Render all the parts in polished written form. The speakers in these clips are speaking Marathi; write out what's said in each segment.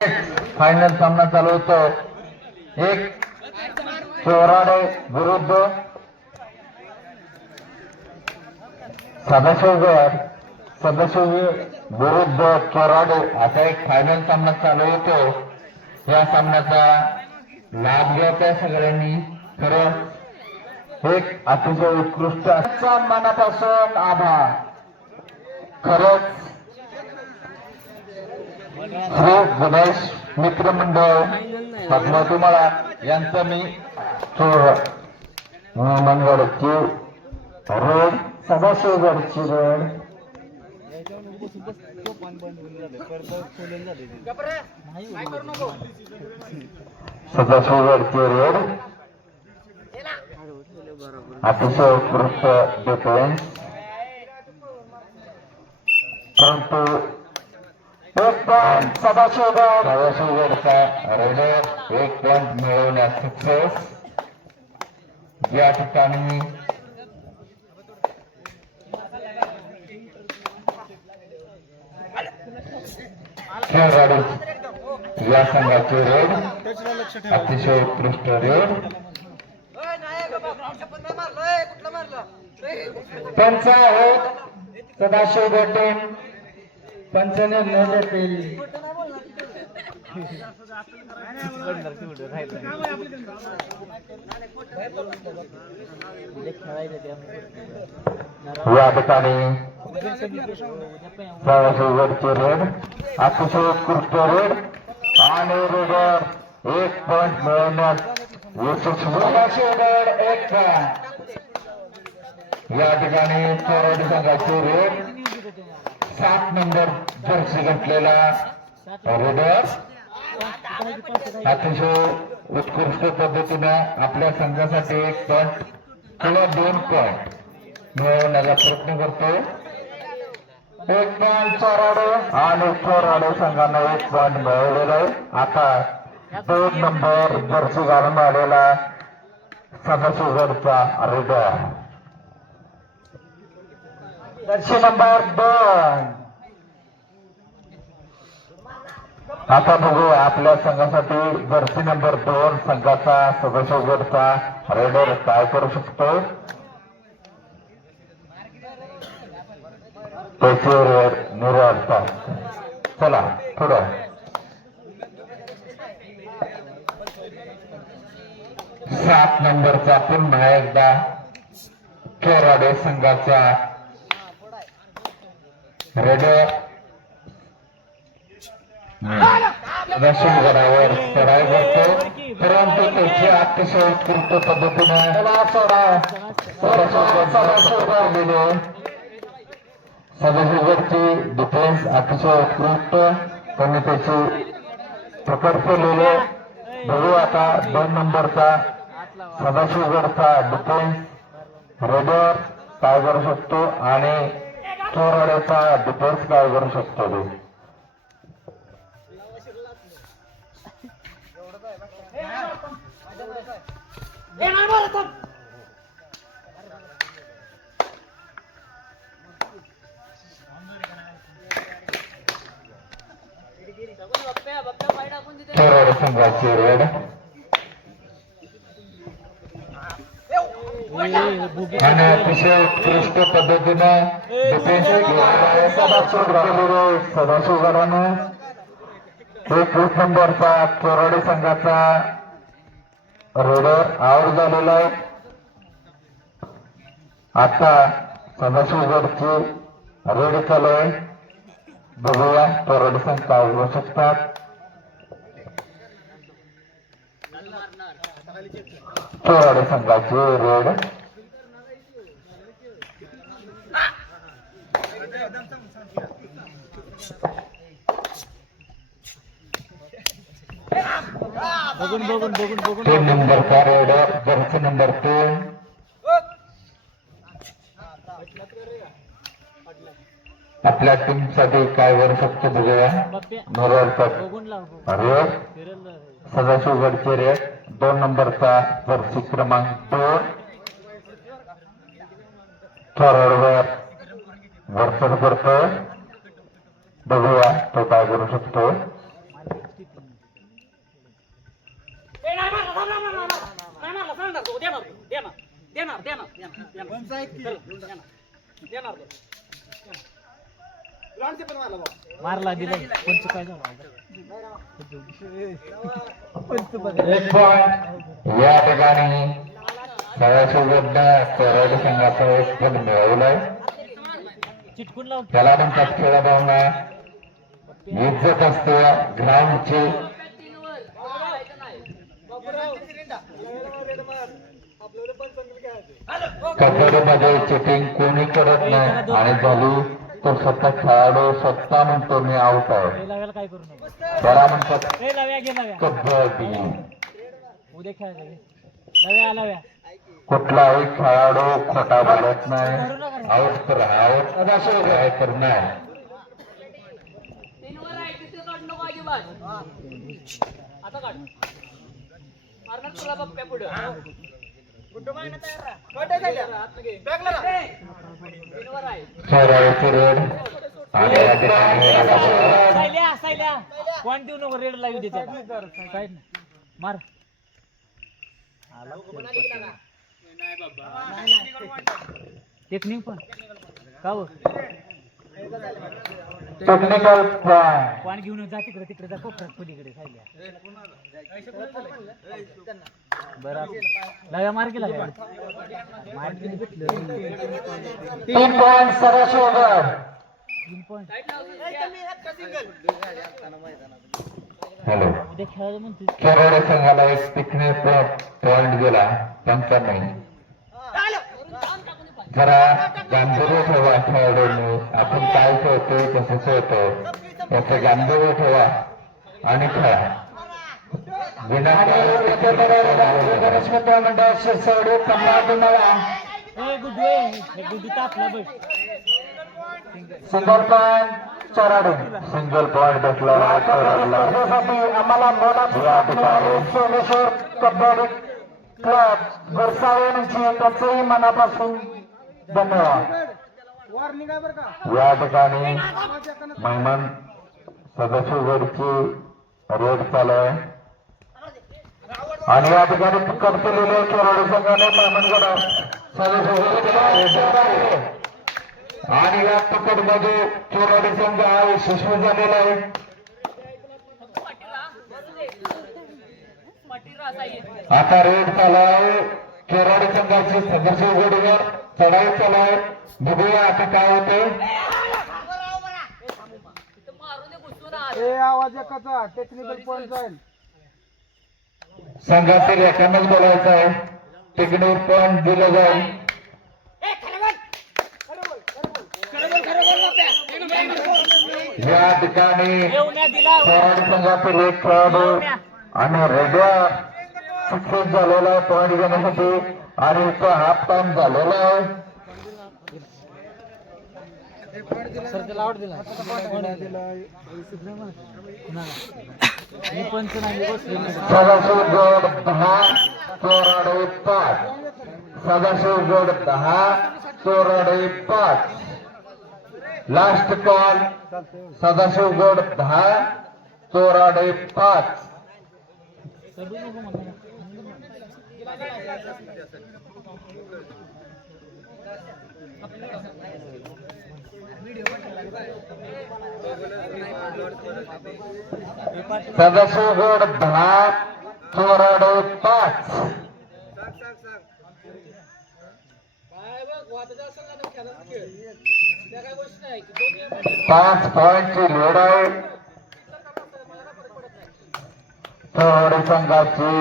फायनल सामना चालू होतो. एक चोराडे विरुद्ध सदाशिव विरुद्ध चोराडे असा एक फायनल सामना चालू होतो. या सामन्याचा लाभ घ्यायचा सगळ्यांनी. खरं एक अतिशय उत्कृष्ट मनापासून आभार. खरंच श्री गणेश मित्रमंडळ पद्मावतीमाळा यांचं मी मंगळची रोड सदाशिवगडची रोड सदाशिवगडची रोड अतिशय उत्कृष्ट डिफेन्स. परंतु एक पॉइंट सदाशिवगडचा रेडर एक पॉइंट मिळवण्यास सक्सेस. या ठिकाणी या संघाचे रेड अतिशय उत्कृष्ट रेड. पंच आहेत सदाशिवगड टीम. पंच निर्णय देतील. या ठिकाणी सदाशिवगडचे रेड अतिशय उत्कृष्ट रेड आणि रेडर एक पॉइंट मिळवण्यास यशस्वी. सदाशिवगड एक पॉइंट. या ठिकाणी चोराडी संघाचे रेड 7 नंबर जर्सी घातलेला रेडर अतिशय उत्कृष्ट पद्धतीनं आपल्या संघासाठी 1 पॉइंट किंवा 2 पॉइंट मिळवण्याचा प्रयत्न करतो. 1 पॉइंट चोराडे आणि चोराडे संघाने 1 पॉइंट मिळवलेला आहे. आता 2 नंबर जर्सी घालून आलेला सदाशिवगडचा रेडर जर्सी नंबर 2. आता बघूया आपल्या संघासाठी जर्सी नंबर 2 संघाचा सदाशिवगडचा रेडर काय करू शकतो. त्याचे रेड निराळतात. चला पुढं 7 नंबरचा पुन्हा एकदा चोराडे संघाचा रेडर सदाशिवगडावर चढाई करतो. परंतु त्याची अतिशय उत्कृष्ट पद्धतीने सदाशिवगडची डिफेन्स अतिशय उत्कृष्ट त्यांनी त्याची प्रकट केलेले. बघू आता 2 नंबरचा सदाशिवगडचा डिफेन्स रेडर काय करू शकतो आणि चोराड्याचा डिफेन्स काय करू शकतो. चोराडे संघाचे रेड आणि अतिशय उत्कृष्ट पद्धतीनं डिफेन्स सदाशिवगडाने 21 नंबरचा चोराडे संघाचा रेडर आउट झालेला आहे. आता सदाशिवगडची रेड चालू आहे. बघूया चोराडे संघ काय करू शकतात. चोराडे संघाचे रेड बघून 3 नंबरचा रेडर जर्सी नंबर 3 आपल्या टीम साठी काय करू शकतो बघूया. रेड सदाशिवगडचे रेड 2 नंबरचा जर्सी क्रमांक 2 चोराडवर वर्षण करतो. बघूया तो काय करू शकतो. मारला दिला पंच काय झालं एक पॉइंट या ठिकाणी सगळ्यासोबत कराड संघाचा एक पॉइंट मिळवलाय. चिटकून लाव त्याला म्हणतात खेळाभावना, इज्जत असते ग्राउंडची. कबड्डीमध्ये चिटिंग कोणी करत नाही आणि झाली तर स्वतः खेळाडू स्वतः म्हणतो मी आउट आहे. काय करू नको त्याला म्हणतात लाव्या घे लाव्या कबड्डी. उद्या खेळायला लाव्या कुठलाही खेळाडू खोटा बोलत नाही. आउट तर आउट काय तर नाही. खेळाडूची रेड आणि या ठिकाणी सायल्या कोण देऊ नको रेड लावू दे साईड मार टेक्निक पण का हो टेक्निकल पाणी घेऊन जा तिकडे तिकडे जा कोपऱ्यात पलीकडे सायल्या बरं लाव्या मार केला मार केली भेटलं 3 पॉइंट सरसोबत. 3 पॉइंट हॅलो उद्या खेळायला म्हणतो खेळाडू संघाला एक पिकनिक पॉइंट दिला त्यांचा नाही. जरा गांभीर्य ठेवा खेळाडूंनी. आपण काय खेळतोय कसं खेळतो याचं गांभीर्य ठेवा आणि खेळा. गणेश मित्र मंडळ शिरसवडी गुड्डी तापला बघ सिंगल पॉइंट चोराडू. सिंगल पॉइंट भेटला आम्हाला सोमेश्वर कबड्डी क्लब घोरसाळ्यांची त्याचंही मनापासून धन्यवाद. या ठिकाणी मेहमान सदस्यगडची रेड चालू आहे आणि या ठिकाणी पकड केलेले खेळाडू संघाने मेहमानगड आणि या पकड मध्ये खेळाडू संघ हा यशस्वी झालेला आहे. आता रेड चालू आहे. खेळाडू संघाची सदस्य गडीवर चढाई चालू आहे. बघूया आता काय होते. आवाज एकाचा टेक्निकल पॉइंट जाईल. संघातील एकानच बोलायचं आहे. टेक्निकल पॉइंट दिलं जाईल. या ठिकाणी खेळाडू संघातील एक खेळाडू आणि रेड्या सक्सेस झालेला आहे पॉइंट घेण्यासाठी आणि तो हाफ टाइम झालेला आहे. सदाशिवगड 10 चोराडे 5. सदाशिवगड 10 चोराडे 5. Last call Sadashivgad 10 Chorade 5. सदाशिवगड 10 चोराडे 5. 5 पॉइंटची लीड आहे चोराडे संघाची.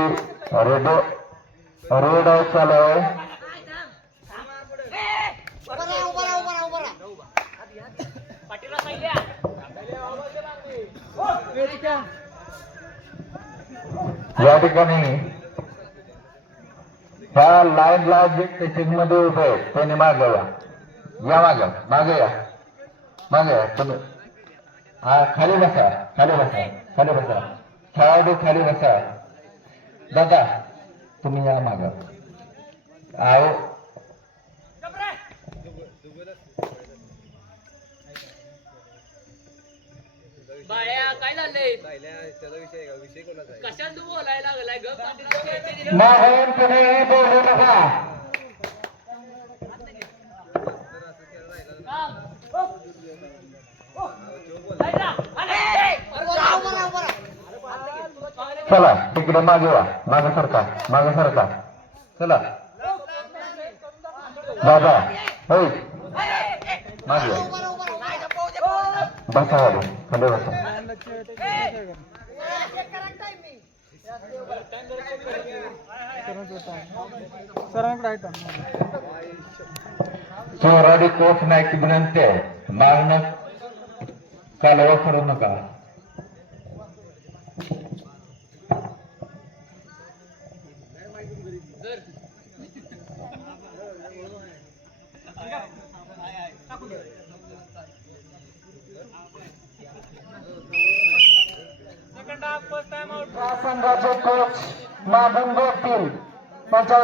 रेड चालू आहे. या ठिकाणी ह्या लाईनला जे टेचिंग मध्ये उभे आहेत त्यांनी मागवा. या मागे या तुम्ही. हा खाली बसा. खेळाडू खाली बसा. दादा तुम्ही या माग. आओ बाळ्या काय झालंय कशात तू बोलायला लागलाय ग बोलू नका. चला तिकडे मागे वा, मागे सरका, मागे सरका. चला दादा, होय मागे वा. बसा वाले खाली बसा. सरांकडे आहे चोराडी कोच नाईक विनंती आहे, मागणं कालवा करू नका. संघाचे कोच मागून बोलतील त्यांच्या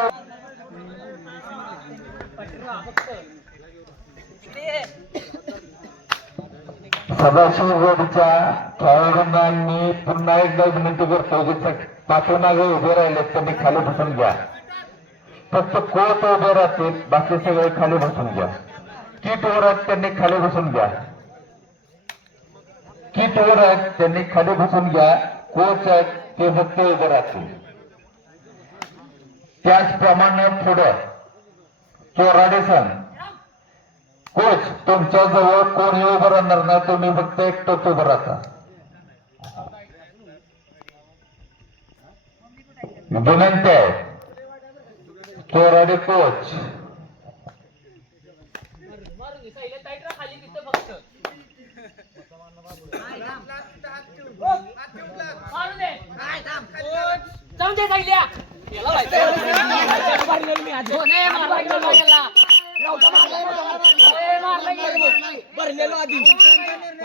सदाशिवगडच्या खेळाडूंना मी पुन्हा एकदा विनंती करतो की पाठीमागे उभे राहिले त्यांनी खाली बसून घ्या. फक्त कोच उभे राहतील, बाकी सगळे खाली बसून घ्या. किट वर आहेत त्यांनी खाली बसून घ्या. किट वर आहेत त्यांनी खाली बसून घ्या. कोच आहेत ते फक्त उभे राहतील. त्याचप्रमाणे पुढं चोराडे संघ कोच तुमच्या जवळ कोणी उभं राहणार नाही, तुम्ही फक्त एकटंच उभं राहता. विनंती आहे चोराडे कोच खाली तिथं फक्त मारू दे. जाऊन दे साईल्या.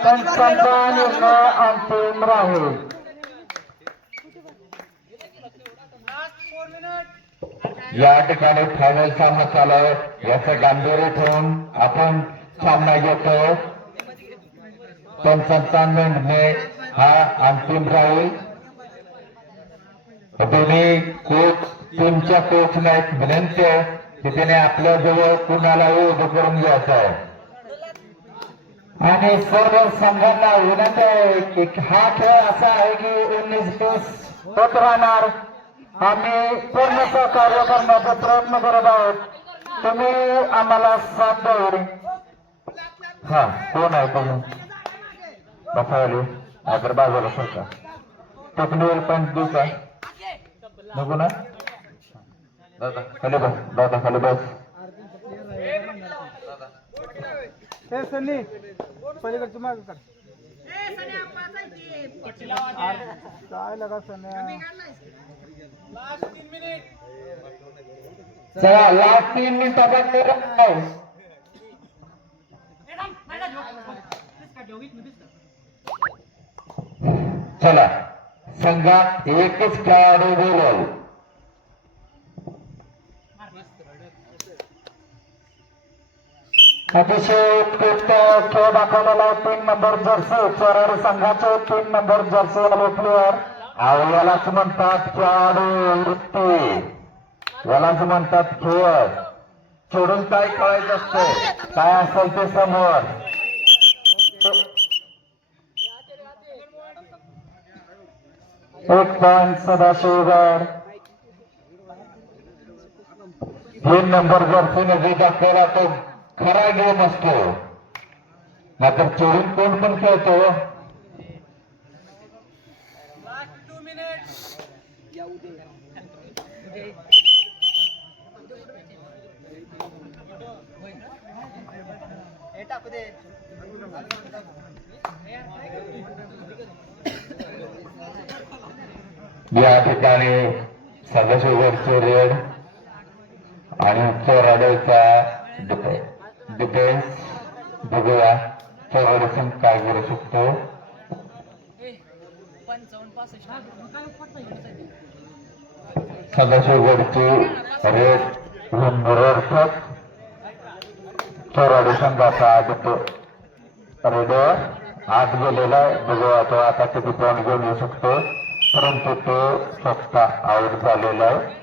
पंचांचा निर्णय अंतिम राहील. या ठिकाणी फायनल सामना चालू आहे. याचं गांभीर्य ठेवून आपण सामना घेतो. पंचांचा निर्णय हा अंतिम राहील. दोन्ही कोच टीमच्या कोच नाहीत, विनंती आहे की त्याने आपल्या जवळ कुणालाही उभं करून घ्यायचं आहे. आणि सर्व संघांना विनंती आहे की हा खेळ असा आहे की 19-20 होत राहणार. आम्ही पूर्ण सहकार्य करण्याचा प्रयत्न करत आहोत. तुम्ही आम्हाला साथ द्यावी. हा कोण आहे तुम्ही बसावले अगर बाजूला सरका. टेक्निकल पॉईंट देऊ का नको ना. दादा खाली बस, दादा खाली बस. हे सनी पलीकडची माग कर. काय लगा सन्या. चला लास्ट 3 मिनिटाचा खेळ आहे. चला संघात एकच खेळाडू बोलव. अतिशय उत्कृष्ट खेळ दाखवलेला 3 नंबर जर्सी चोराडी संघाचे 3 नंबर जर्सी वाले प्लेअर. यालाच म्हणतात खेळाडू वृत्ती, यालाच म्हणतात खेळ. सोडून काय खेळायचं असतं, काय असेल ते समोर. एक पॉइंट सदाशिवगड. 3 नंबर जर्सीने जे दाखवला तो खरा गेम असतो, नाहीतर चोरून कोण पण खेळतो. या ठिकाणी सदाशिवगडचे रेड आणि चोराड्याचा डिफेन्स बघूया. चोराडे संघ काय करू शकतो. सदाशिवगडची रेड निरर्थक. चोराडे संघाचा रेडर आत गेलेला आहे. बघूया तो आता किती पॉईंट घेऊन येऊ शकतो, परंतु तो स्वतः आउट झालेला आहे.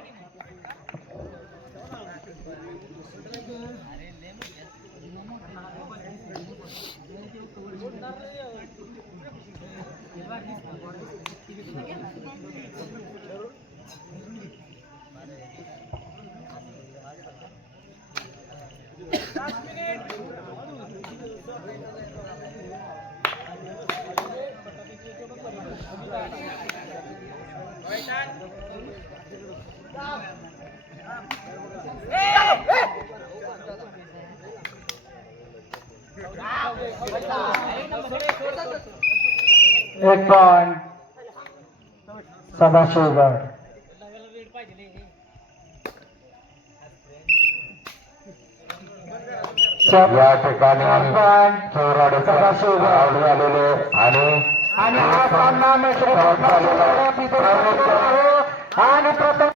एक पॉइंट सदाशिवगड. या ठिकाणी चौराडे आउट झालेले आणि आणि हा सामना मैत्री झालेला आहे. आणि प्रथम